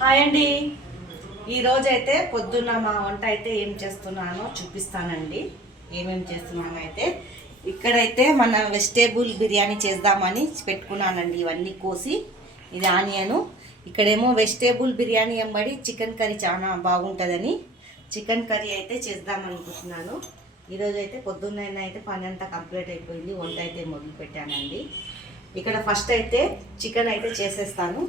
Hi అండి. ఈరోజు అయితే పొద్దున్న మా వంట అయితే ఏం చేస్తున్నానో చూపిస్తానండి. ఏమేమి చేస్తున్నానో అయితే ఇక్కడైతే మన వెజిటేబుల్ బిర్యానీ చేద్దామని పెట్టుకున్నానండి. ఇవన్నీ కోసి ఇది ఆనియను, ఇక్కడేమో వెజిటేబుల్ బిర్యానీ ఎంబడి చికెన్ కర్రీ చాలా బాగుంటుందని చికెన్ కర్రీ అయితే చేద్దామనుకుంటున్నాను. ఈరోజు అయితే పొద్దున్న అయితే పని అంతా కంప్లీట్ అయిపోయింది. వంట అయితే మొదలు పెట్టానండి. ఇక్కడ ఫస్ట్ అయితే చికెన్ అయితే చేసేస్తాను.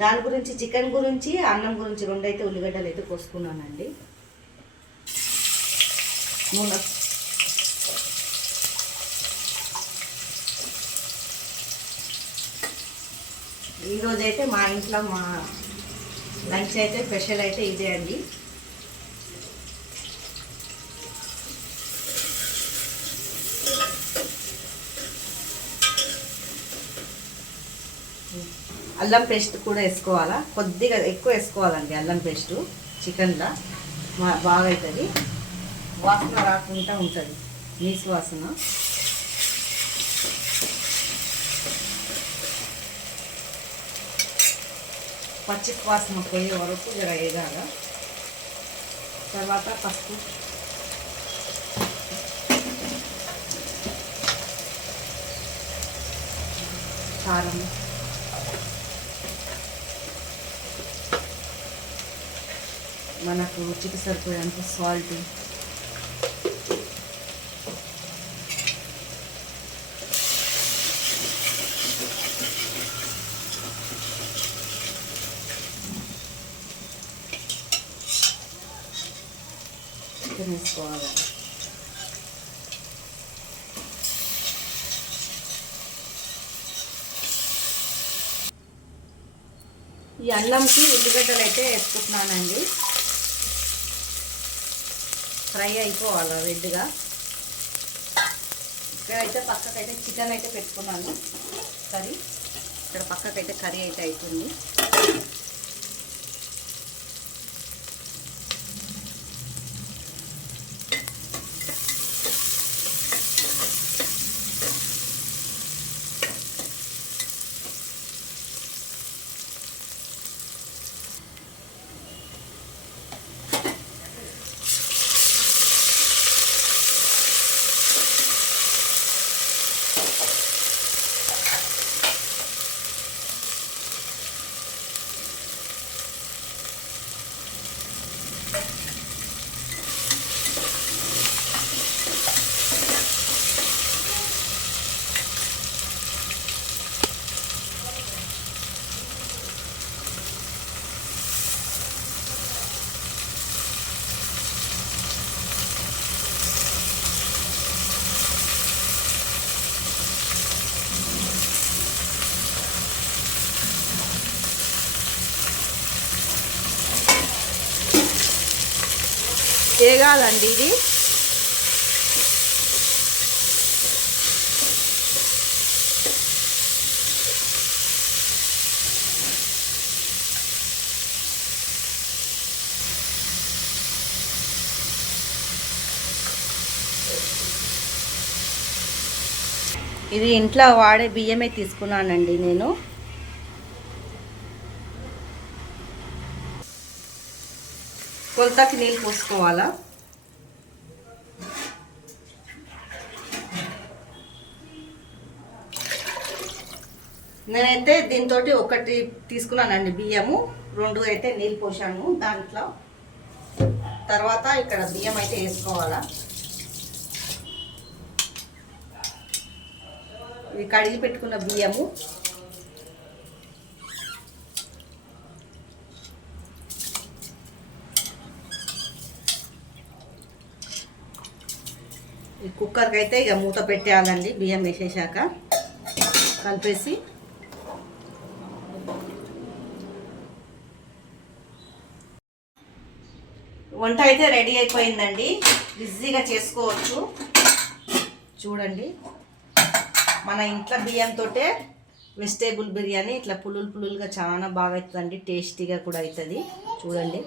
దాని గురించి చికెన్ గురించి అన్నం గురించి రెండైతే ఉల్లిగడ్డలు అయితే కోసుకున్నానండి. నూనె ఈరోజైతే మా ఇంట్లో మా లంచ్ అయితే స్పెషల్ అయితే ఇదే అండి. అల్లం పేస్ట్ కూడా వేసుకోవాలా, కొద్దిగా ఎక్కువ వేసుకోవాలండి. అల్లం పేస్టు చికెన్లో బాగా అవుతుంది, వాసన రాకుండా ఉంటుంది, నీసు వాసన. పచ్చి వాసన పోయే వరకు జర వేగాల. తర్వాత పసుపు, కారం, మనకు రుచికి సరిపోయేంత సాల్ట్, చికెన్ వేసుకోవాలి. ఈ అన్నంకి ఉల్లిగడ్డలు అయితే వేసుకుంటున్నానండి. ఫ్రై అయిపోవాలి రెడ్గా. ఇక్కడైతే పక్కకైతే చికెన్ అయితే పెట్టుకున్నాను కర్రీ. ఇక్కడ పక్కకైతే కర్రీ అయితే అవుతుంది. వేగాలండి ఇది. ఇది ఇంట్లో వాడే బియ్యమే తీసుకున్నానండి నేను. కొలతకి నీళ్ళు పోసుకోవాలా. నేనైతే దీంతో ఒకటి తీసుకున్నానండి బియ్యము, 2 అయితే నీళ్ళు పోసాను దాంట్లో. తర్వాత ఇక్కడ బియ్యం అయితే వేసుకోవాలా. ఇవి కడిగి పెట్టుకున్న బియ్యము. ఈ కుక్కర్కి అయితే ఇక మూత పెట్టేయాలండి. బియ్యం వేసేసాక కలిపేసి వంట అయితే రెడీ అయిపోయిందండి. ఈజీగా చేసుకోవచ్చు. చూడండి, మన ఇంట్లో బియ్యంతో వెజిటేబుల్ బిర్యానీ ఇట్లా పులులుగా చాలా బాగా అవుతుందండి. టేస్టీగా కూడా అవుతుంది. చూడండి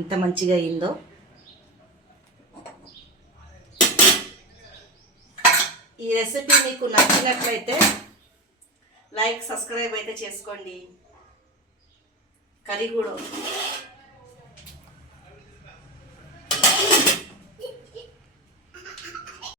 ఎంత మంచిగా అయిందో. ఈ రెసిపీ మీకు నచ్చినట్లయితే లైక్, సబ్స్క్రైబ్ అయితే చేసుకోండి. కర్రీ కూడా ఉంది.